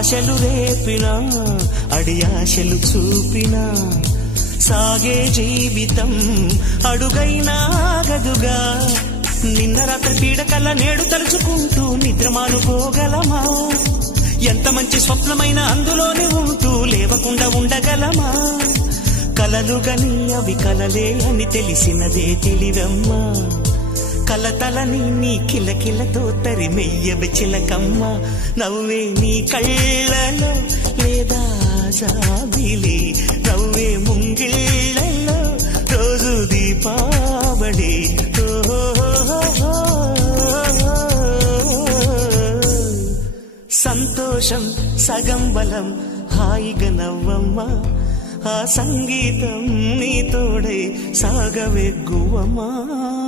ఆశలు రేపినా అడియాశలు చూపినా సాగే జీవితం అడుగైనా ఆగదుగా. నిన్న రాత్రి పీడకల నేడు తలుచుకుంటూ నిద్రమానుకోగలమా? ఎంత మంచి స్వప్నమైన అందులోనే ఉంటూ లేవకుండా ఉండగలమా? కలలుగని అవి కలలే అని తెలిసినదే తెలివమ్మా. కలతలని నీ కిలకిలతో తరిమెయ్యవి చిలకమ్మ. నవ్వే నీ కళ్ళలో లేదా జాబిలి, నవ్వే ముంగిళ్ళలో రోజు దీపావళి. సంతోషం సగం బలం హాయిగా నవ్వమ్మా. ఆ సంగీతం నీ తోడై సాగవెగ్గువమ్మా.